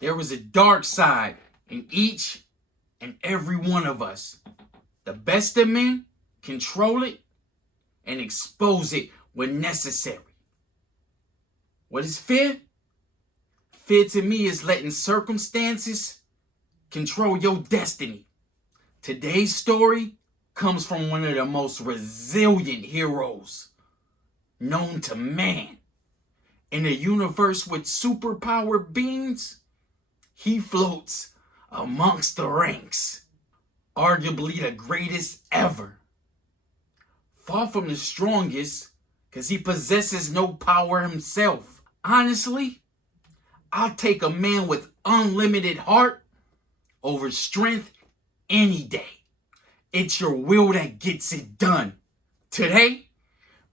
There is a dark side in each and every one of us. The best of men control it and expose it when necessary. What is fear? Fear to me is letting circumstances control your destiny. Today's story comes from one of the most resilient heroes known to man. In a universe with superpower beings, he floats amongst the ranks, arguably the greatest ever. Far from the strongest, because he possesses no power himself. Honestly, I'll take a man with unlimited heart over strength any day. It's your will that gets it done. Today,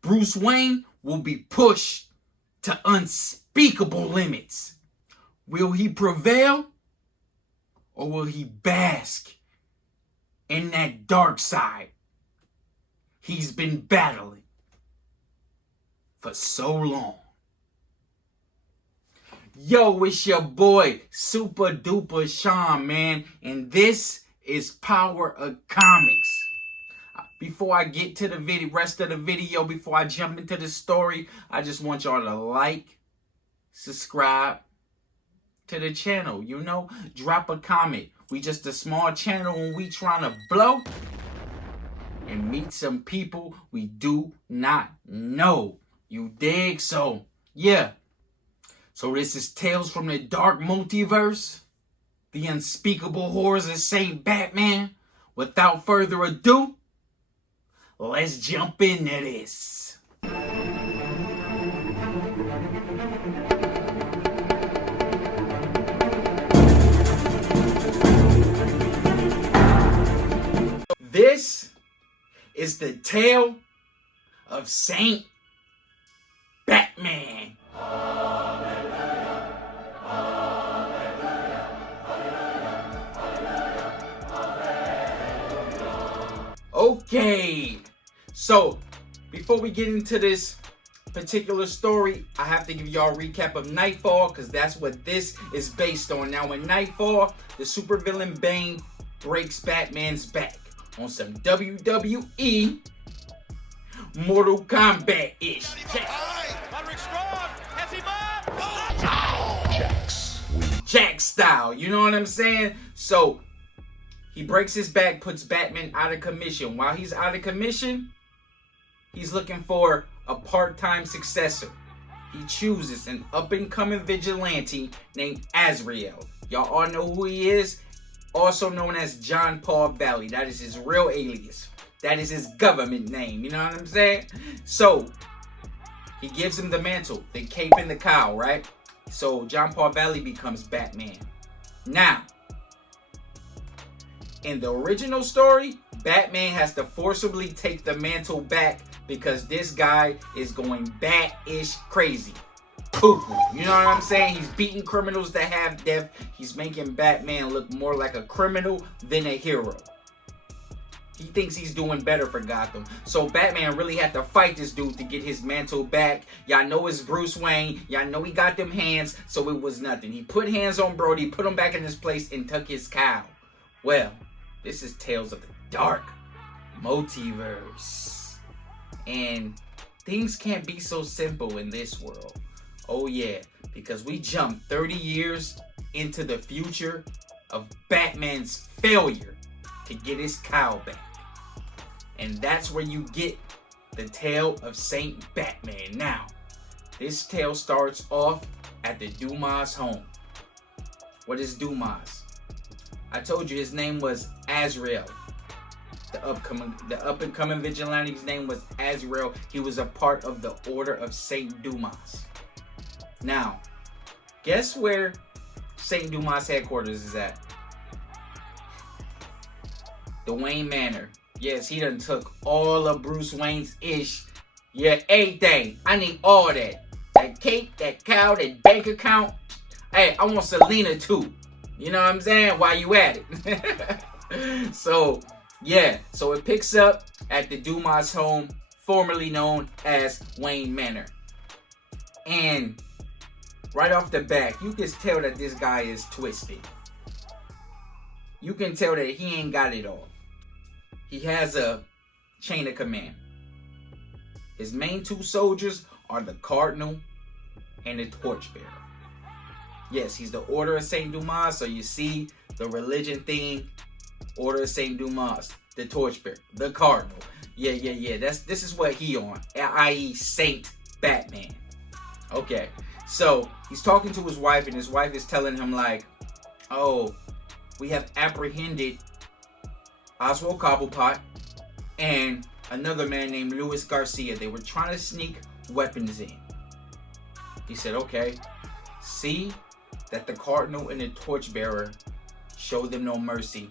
Bruce Wayne will be pushed to unspeakable limits. Will he prevail, or will he bask in that dark side he's been battling for so long? Yo, it's your boy, Super Duper Sean, man, and this is Power of Comics. Before I get to the rest of the video, before I jump into the story, I just want y'all to like, subscribe to the channel, drop a comment. We just a small channel and we trying to blow and meet some people we do not know. You dig? So, yeah. So this is Tales from the Dark Multiverse, the unspeakable horrors of Saint Batman. Without further ado, let's jump into this. This is the tale of Saint Batman. Okay, so before we get into this particular story, I have to give y'all a recap of Knightfall, because that's what this is based on. Now, in Knightfall, the supervillain Bane breaks Batman's back on some WWE Mortal Kombat-ish. Jack style, you know what I'm saying? So, he breaks his back, puts Batman out of commission. While he's out of commission, he's looking for a part-time successor. He chooses an up-and-coming vigilante named Azrael. Y'all all know who he is, also known as John Paul Valley. That is his real alias. That is his government name, you know what I'm saying? So, he gives him the mantle, the cape and the cowl, right? So, John Paul Valley becomes Batman. Now, in the original story, Batman has to forcibly take the mantle back because this guy is going bat-ish crazy. Cuckoo. You know what I'm saying? He's beating criminals to half death. He's making Batman look more like a criminal than a hero. He thinks he's doing better for Gotham. So Batman really had to fight this dude to get his mantle back. Y'all know it's Bruce Wayne. Y'all know he got them hands, so it was nothing. He put hands on Brody, put him back in his place, and took his cowl. Well, this is Tales of the Dark Multiverse. And things can't be so simple in this world. Oh yeah, because we jumped 30 years into the future of Batman's failure to get his cowl back. And that's where you get the tale of Saint Batman. Now, this tale starts off at the Dumas home. What is Dumas? I told you his name was Azrael. The up-and-coming vigilante's name was Azrael. He was a part of the Order of Saint Dumas. Now, guess where Saint Dumas headquarters is at? The Wayne Manor. Yes, he done took all of Bruce Wayne's ish. Yeah, everything. I need all that. That cape, that cow, that bank account. Hey, I want Selena too. You know what I'm saying? While you at it. So, yeah. So it picks up at the Dumas home, formerly known as Wayne Manor. And right off the back, you can tell that this guy is twisted. You can tell that he ain't got it all. He has a chain of command. His main two soldiers are the cardinal and the torchbearer. Yes, he's the Order of Saint Dumas, so you see the religion thing. Order of Saint Dumas, the torchbearer, the cardinal. Yeah. This is what he on, i.e. Saint Batman. Okay, so he's talking to his wife, and his wife is telling him like, oh, we have apprehended Oswald Cobblepot and another man named Luis Garcia. They were trying to sneak weapons in. He said, okay, see that the cardinal and the torchbearer show them no mercy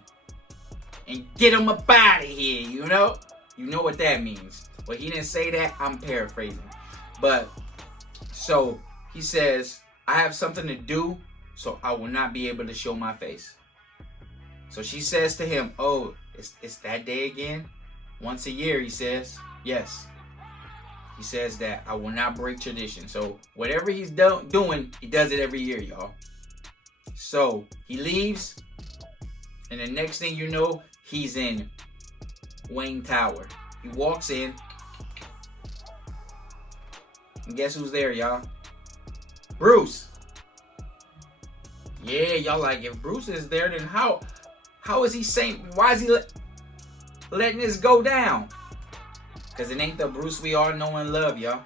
and get them up out of here, you know? You know what that means. Well, he didn't say that. I'm paraphrasing. But, so, he says, I have something to do, so I will not be able to show my face. So she says to him, oh, it's that day again? Once a year, he says. Yes. He says that I will not break tradition. So, whatever he's doing, he does it every year, y'all. So, he leaves, and the next thing you know, he's in Wayne Tower. He walks in, and guess who's there, y'all? Bruce. Yeah, y'all like, if Bruce is there, then how is he saying, why is he letting this go down? Because it ain't the Bruce we all know and love, y'all.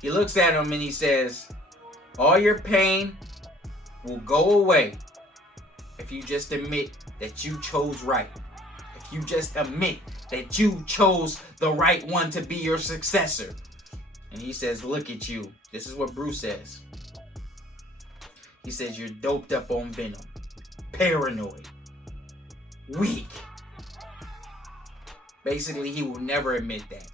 He looks at him and he says, all your pain will go away if you just admit that you chose right. If you just admit that you chose the right one to be your successor. And he says, look at you. This is what Bruce says. He says, you're doped up on venom. Paranoid. Weak. Basically, he will never admit that.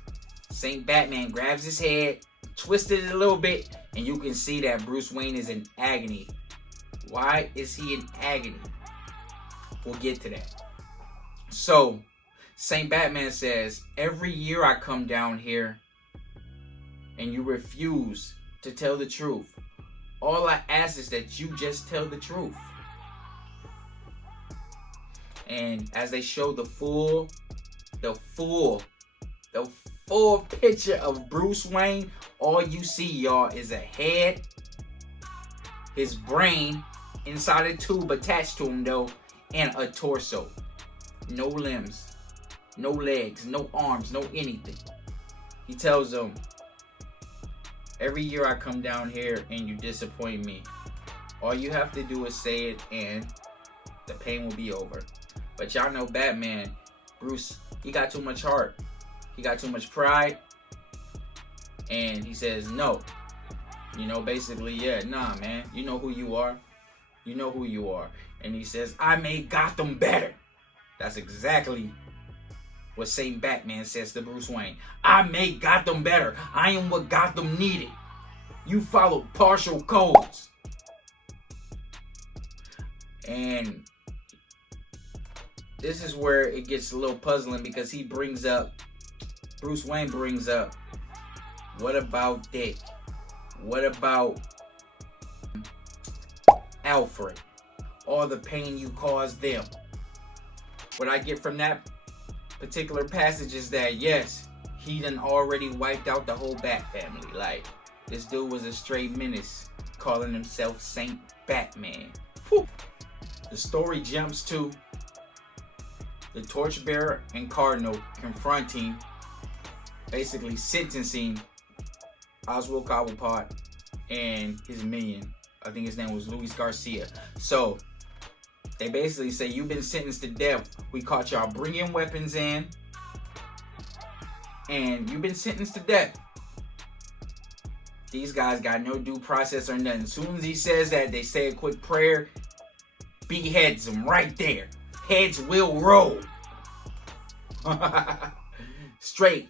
Saint Batman grabs his head, twisted it a little bit, and you can see that Bruce Wayne is in agony. Why is he in agony? We'll get to that. So, Saint Batman says, every year I come down here and you refuse to tell the truth. All I ask is that you just tell the truth. And as they show the full picture of Bruce Wayne, all you see, y'all, is a head, his brain inside a tube attached to him, though, and a torso. No limbs, no legs, no arms, no anything. He tells them, every year I come down here and you disappoint me. All you have to do is say it and the pain will be over. But y'all know Batman, Bruce, he got too much heart. He got too much pride. And he says, no. You know, basically, yeah, nah, man. You know who you are. You know who you are. And he says, I made Gotham better. That's exactly what Saint Batman says to Bruce Wayne. I made Gotham better. I am what Gotham needed. You followed partial codes. And this is where it gets a little puzzling because Bruce Wayne brings up, what about Dick? What about Alfred? All the pain you caused them. What I get from that particular passage is that, yes, he done already wiped out the whole Bat family. Like, this dude was a straight menace, calling himself Saint Batman. Whew. The story jumps to the Torchbearer and Cardinal confronting, basically sentencing Oswald Cobblepot and his minion. I think his name was Luis Garcia. So, they basically say, you've been sentenced to death. We caught y'all bringing weapons in. And you've been sentenced to death. These guys got no due process or nothing. As soon as he says that, they say a quick prayer. Beheads him right there. Heads will roll. Straight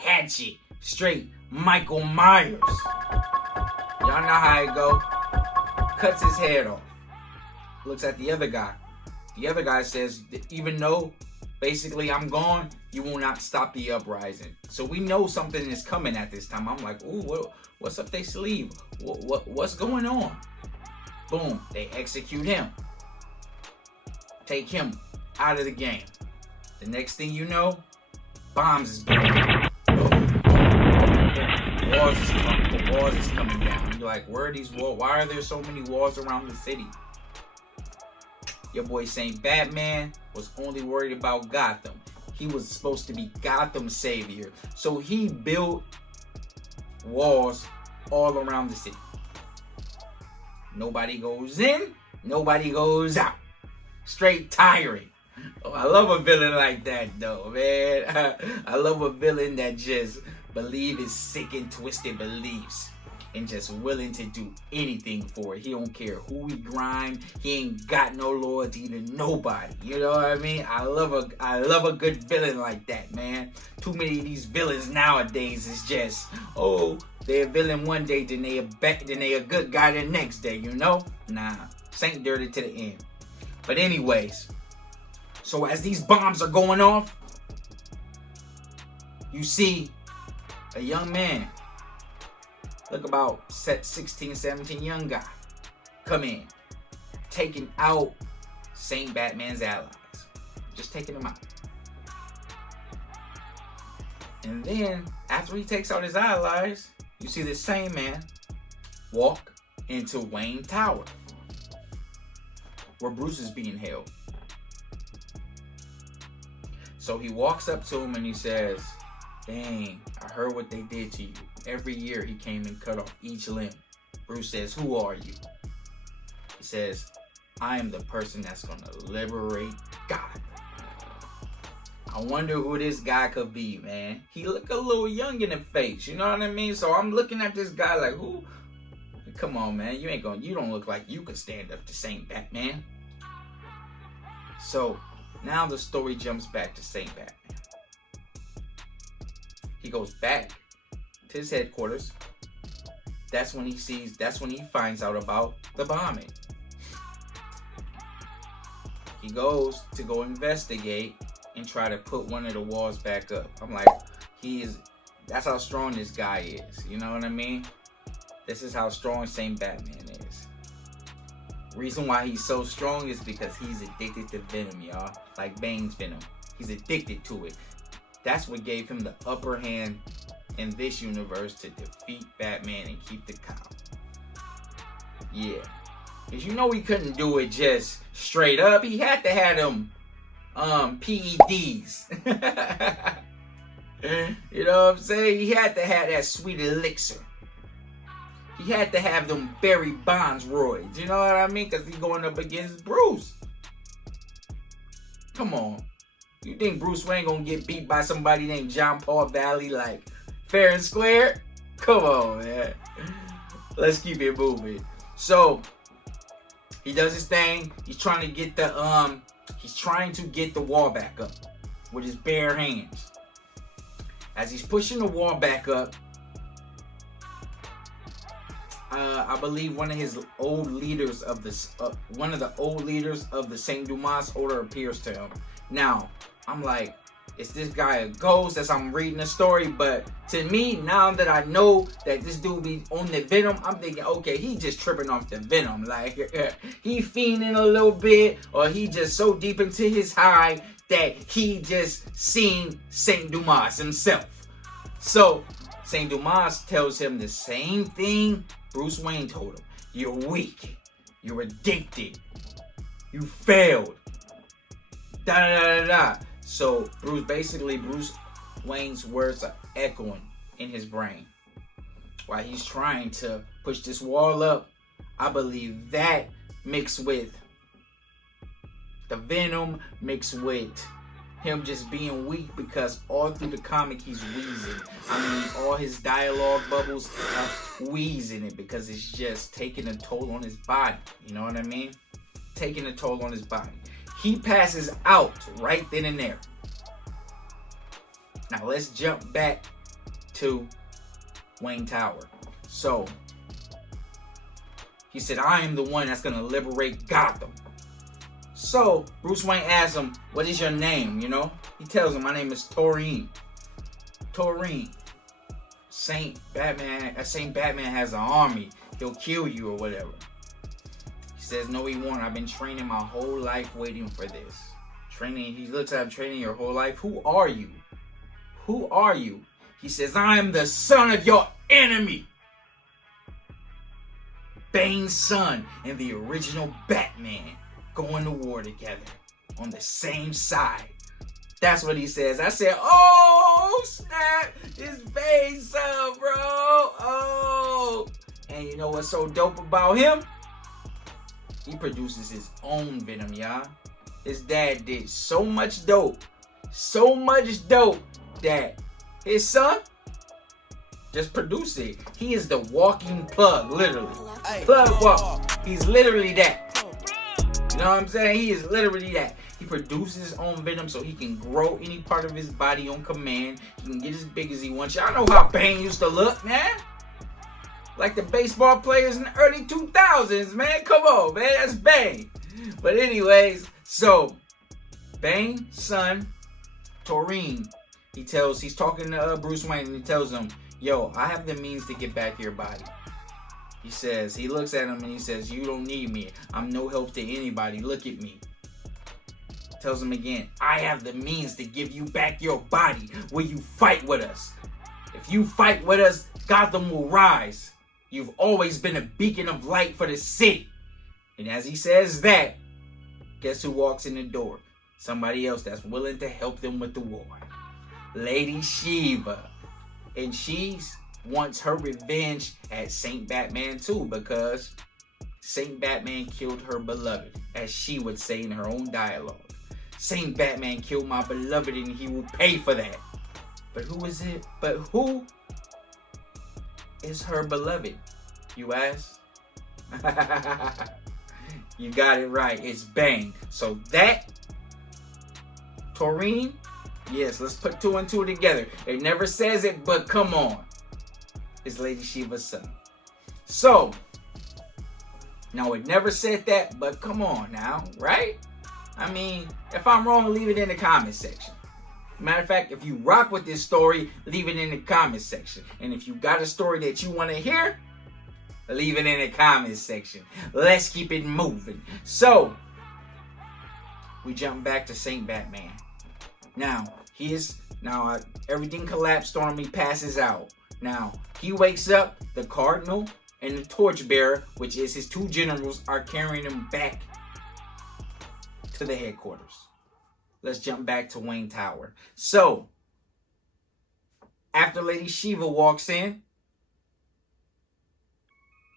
hatchet. Straight Michael Myers. Y'all know how it go. Cuts his head off. Looks at the other guy. The other guy says, even though Basically, I'm gone. You will not stop the uprising. So we know something is coming at this time. I'm like, ooh, what's up their sleeve? What's going on? Boom, they execute him. Take him out of the game. The next thing you know, bombs is blowing up. The walls is coming down. You're like, where are these walls? Why are there so many walls around the city? Your boy Saint Batman was only worried about Gotham. He was supposed to be Gotham's savior. So he built walls all around the city. Nobody goes in, nobody goes out. Straight tyrant. Oh, I love a villain like that though, man. I love a villain that just believes his sick and twisted beliefs and just willing to do anything for it. He don't care who he grind. He ain't got no loyalty to nobody. You know what I mean? I love a good villain like that, man. Too many of these villains nowadays is just, oh, they're a villain one day, then they a good guy the next day, you know? Nah, Saint dirty to the end. But anyways, so as these bombs are going off, you see a young man, look about 16, 17, young guy, come in, taking out Saint Batman's allies. Just taking them out. And then, after he takes out his allies, you see this same man walk into Wayne Tower, where Bruce is being held. So he walks up to him and he says, dang, I heard what they did to you. Every year he came and cut off each limb. Bruce says, who are you? He says, I am the person that's going to liberate God. I wonder who this guy could be, man. He look a little young in the face, you know what I mean? So I'm looking at this guy like, who? Come on, man. You don't look like you could stand up to Saint Batman. So now the story jumps back to Saint Batman. He goes back to his headquarters. That's when he finds out about the bombing. He goes to go investigate and try to put one of the walls back up. I'm like, that's how strong this guy is. You know what I mean? This is how strong Saint Batman is. Reason why he's so strong is because he's addicted to venom, y'all. Like Bane's venom. He's addicted to it. That's what gave him the upper hand in this universe to defeat Batman and keep the calm. Yeah. Because you know he couldn't do it just straight up. He had to have them PEDs. You know what I'm saying? He had to have that sweet elixir. He had to have them Barry Bonds roids. You know what I mean? Because he's going up against Bruce. Come on. You think Bruce Wayne gonna get beat by somebody named John Paul Valley like fair and square? Come on, man. Let's keep it moving. So he does his thing. He's trying to get the wall back up with his bare hands. As he's pushing the wall back up, I believe one of the old leaders of the Saint Dumas Order appears to him. Now, I'm like, is this guy a ghost as I'm reading the story? But to me, now that I know that this dude be on the venom, I'm thinking, okay, he just tripping off the venom. Like, he fiending a little bit, or he just so deep into his high that he just seen Saint Dumas himself. So, Saint Dumas tells him the same thing Bruce Wayne told him. You're weak. You're addicted. You failed. So Bruce Wayne's words are echoing in his brain while he's trying to push this wall up. I believe that mixed with the venom, mixed with him just being weak, because all through the comic he's wheezing. I mean, all his dialogue bubbles are wheezing it because it's just taking a toll on his body. You know what I mean? Taking a toll on his body. He passes out right then and there. Now let's jump back to Wayne Tower. So he said, I am the one that's going to liberate Gotham. So Bruce Wayne asks him, what is your name, you know? He tells him, my name is Tourine. Tourine. Saint Batman has an army. He'll kill you or whatever. He says, no, he won't. I've been training my whole life waiting for this. He looks at him, training your whole life. Who are you? Who are you? He says, I am the son of your enemy. Bane's son and the original Batman going to war together on the same side. That's what he says. I said, oh, snap. It's Bane's son, bro. Oh. And you know what's so dope about him? He produces his own venom, y'all. His dad did so much dope that his son just produced it. He is the walking plug, literally. Plug walk. He's literally that. You know what I'm saying? He is literally that. He produces his own venom so he can grow any part of his body on command. He can get as big as he wants. Y'all know how Bane used to look, man. Like the baseball players in the early 2000s, man. Come on, man. That's Bane. But anyways, so Bane's son, Tourine, he's talking to Bruce Wayne, and he tells him, yo, I have the means to get back your body. He looks at him and he says, you don't need me. I'm no help to anybody. Look at me. Tells him again, I have the means to give you back your body. Will you fight with us? If you fight with us, Gotham will rise. You've always been a beacon of light for the city. And as he says that, guess who walks in the door? Somebody else that's willing to help them with the war. Lady SHIVA. And she wants her revenge at Saint Batman too, because Saint Batman killed her beloved, as she would say in her own dialogue. Saint Batman killed my beloved and he will pay for that. But who is it? But who is her beloved, you ask? You got it right. It's Bane. So that Tourine, yes, let's put two and two together. It never says it, but come on. It's Lady SHIVA's son. So, now it never said that, but come on now, right? I mean, if I'm wrong, leave it in the comment section. Matter of fact, if you rock with this story, leave it in the comment section. And if you got a story that you want to hear, leave it in the comment section. Let's keep it moving. So, we jump back to Saint Batman. Now, everything collapsed on him. He passes out. Now, he wakes up. The Cardinal and the Torchbearer, which is his two generals, are carrying him back to the headquarters. Let's jump back to Wayne Tower. So, after Lady SHIVA walks in,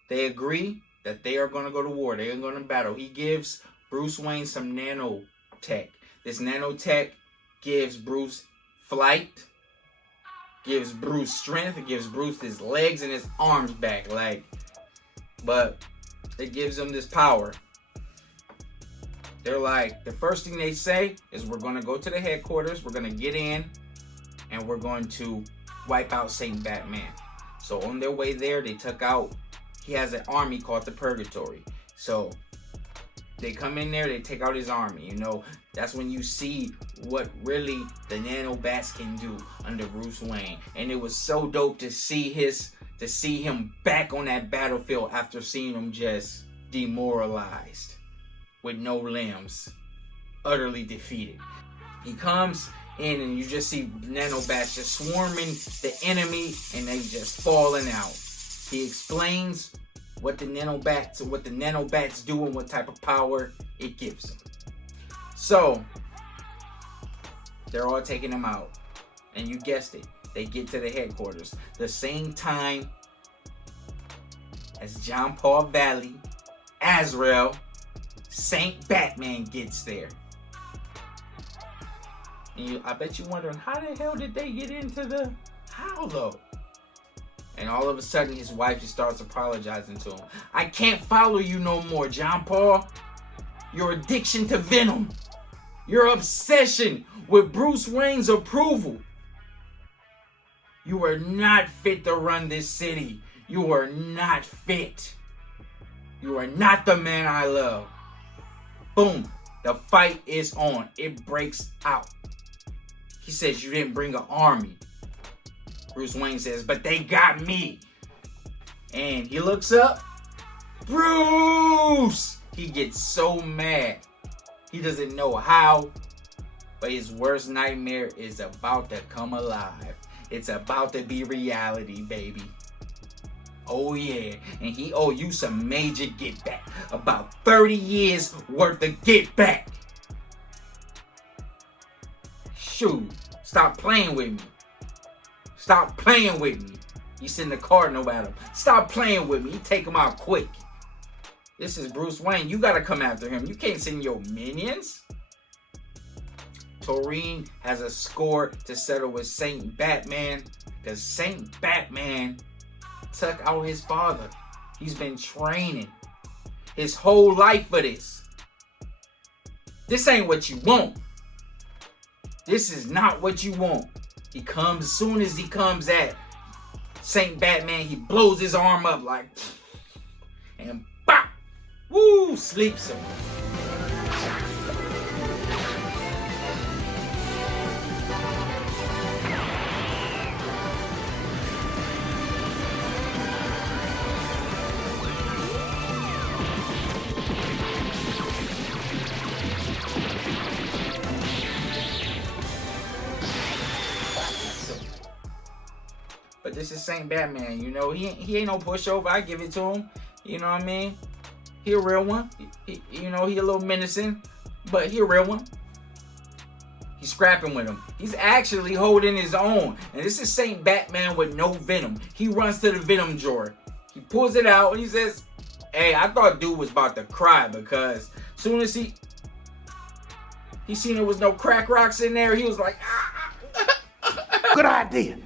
they agree that they are going to go to war. They are going to battle. He gives Bruce Wayne some nanotech. This nanotech gives Bruce flight, gives Bruce strength, it gives Bruce his legs and his arms back. But it gives him this power. They're like, the first thing they say is, we're going to go to the headquarters, we're going to get in, and we're going to wipe out Saint Batman. So on their way there, he has an army called the Purgatory. So they come in there, they take out his army. You know, that's when you see what really the nanobats can do under Bruce Wayne. And it was so dope to see him back on that battlefield after seeing him just demoralized with no limbs, utterly defeated. He comes in and you just see nanobats just swarming the enemy and they just falling out. He explains what the nanobats do and what type of power it gives them. So they're all taking him out. And you guessed it, they get to the headquarters. The same time as John Paul Valley, Azrael, Saint Batman gets there. And I bet you're wondering, how the hell did they get into the Hollow? And all of a sudden, his wife just starts apologizing to him. I can't follow you no more, John Paul. Your addiction to venom. Your obsession with Bruce Wayne's approval. You are not fit to run this city. You are not fit. You are not the man I love. Boom. The fight is on. It breaks out. He says, you didn't bring an army. Bruce Wayne says, but they got me. And he looks up. Bruce! He gets so mad. He doesn't know how, but his worst nightmare is about to come alive. It's about to be reality, baby. Oh yeah, and he owe you some major get back. About 30 years worth of get back. Shoot, stop playing with me. Stop playing with me. You send the cardinal at him. Stop playing with me. You take him out quick. This is Bruce Wayne. You gotta come after him. You can't send your minions. Tourine has a score to settle with Saint Batman, because Saint Batman took out his father. He's been training his whole life for this. This ain't what you want. This is not what you want. He comes, as soon as he comes at Saint Batman, he blows his arm up like, and bop, woo, sleeps him. But this is Saint Batman, you know. He ain't no pushover. I give it to him. You know what I mean? He a real one. You know, he a little menacing, but he a real one. He's scrapping with him. He's actually holding his own. And this is Saint Batman with no venom. He runs to the venom drawer. He pulls it out and he says, hey, I thought dude was about to cry, because as soon as he seen there was no crack rocks in there, he was like, good idea.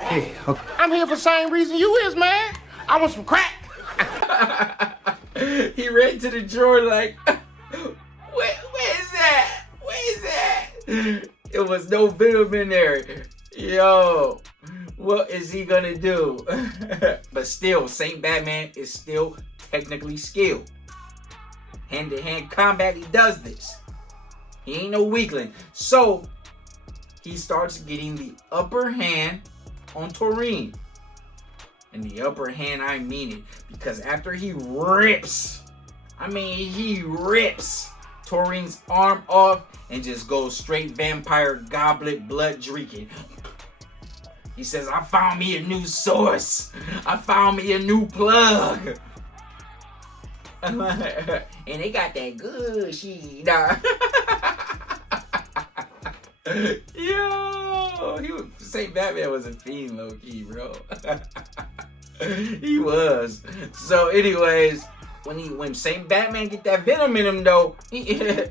Hey, okay. I'm here for the same reason you is, man. I want some crack. He ran to the drawer like, where's that? Where's that? It was no venom in there. Yo, what is he gonna do? But still, Saint Batman is still technically skilled. Hand-to-hand combat, he does this. He ain't no weakling. So, he starts getting the upper hand on Tourine. And the upper hand, I mean it, because after he rips Tourine's arm off and just goes straight vampire goblet blood drinking. He says, I found me a new source. I found me a new plug. And they got that good shit. Yo, Saint Batman was a fiend, low key, bro. He was. So, anyways, when Saint Batman get that venom in him, though, he a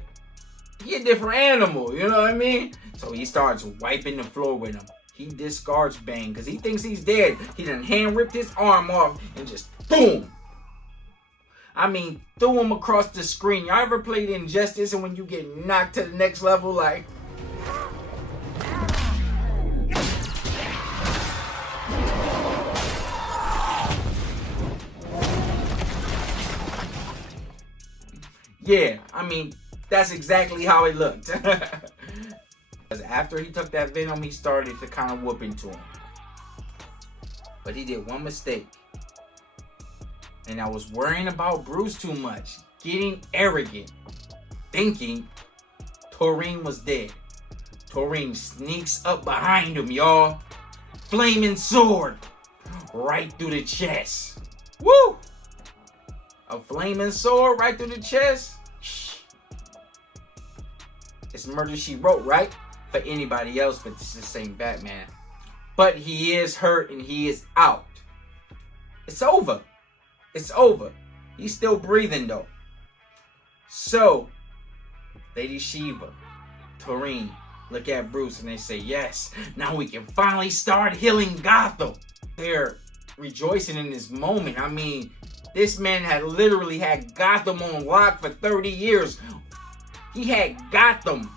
different animal. You know what I mean? So he starts wiping the floor with him. He discards Bane because he thinks he's dead. He done hand ripped his arm off and just boom. I mean, threw him across the screen. Y'all ever played Injustice and when you get knocked to the next level, like? Yeah, I mean, that's exactly how it looked. Because after he took that venom, he started to kind of whoop into him. But he did one mistake. And I was worrying about Bruce too much. Getting arrogant. Thinking Tourine was dead. Tourine sneaks up behind him, y'all. Flaming sword. Right through the chest. Woo! A flaming sword right through the chest? It's Murder, She Wrote, right? For anybody else, but this is Saint Batman. But he is hurt and he is out. It's over. It's over. He's still breathing though. So, Lady Shiva, Tourine, look at Bruce and they say, yes, now we can finally start healing Gotham. They're rejoicing in this moment. I mean, this man had literally had Gotham on lock for 30 years. He had Gotham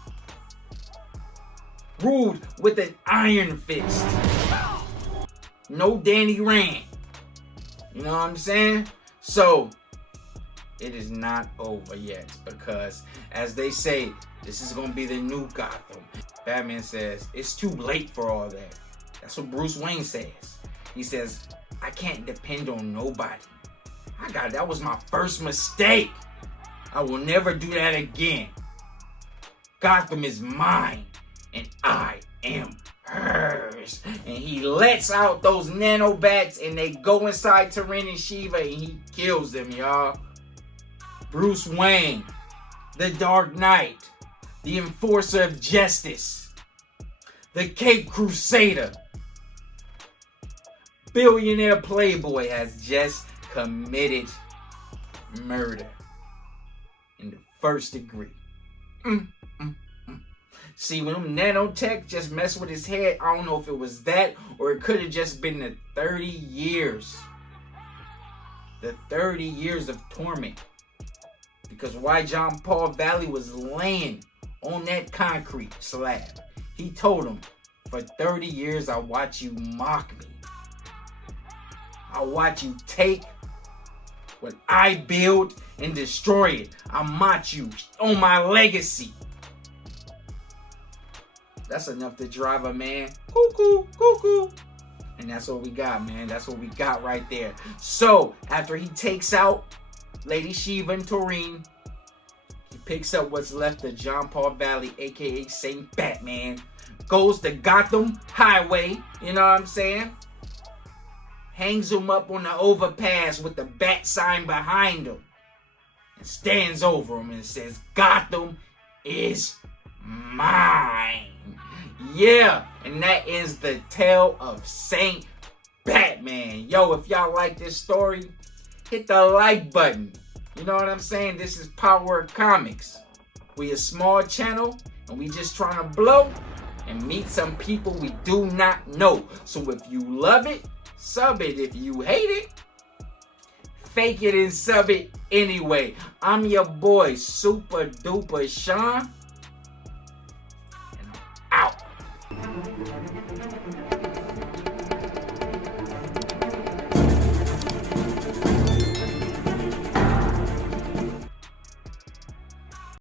ruled with an iron fist. No Danny Rand. You know what I'm saying? So, it is not over yet, because as they say, this is going to be the new Gotham. Batman says, it's too late for all that. That's what Bruce Wayne says. He says, I can't depend on nobody. That was my first mistake. I will never do that again. Gotham is mine, and I am hers. And he lets out those nanobats, and they go inside tourine and SHIVA, and he kills them, y'all. Bruce Wayne, the Dark Knight, the Enforcer of Justice, the Cape Crusader, billionaire playboy has just committed murder in the first degree. See, when them nanotech just messed with his head, I don't know if it was that or it could have just been the 30 years. The 30 years of torment. Because why John Paul Valley was laying on that concrete slab, he told him, for 30 years I watch you mock me. I watch you take what I build and destroy it. I mock you on my legacy. That's enough to drive a man cuckoo, cuckoo. And that's what we got, man. That's what we got right there. So, after he takes out Lady Shiva and Tourine, he picks up what's left of John Paul Valley, aka Saint Batman, goes to Gotham Highway, you know what I'm saying? Hangs him up on the overpass with the bat sign behind him, and stands over him and says, Gotham is mine. Yeah, and that is the tale of Saint Batman. Yo, if y'all like this story, hit the like button. You know what I'm saying? This is Power Comics. We a small channel, and we just trying to blow and meet some people we do not know. So if you love it, sub it. If you hate it, fake it and sub it anyway. I'm your boy, Super Duper Sean. And I'm out.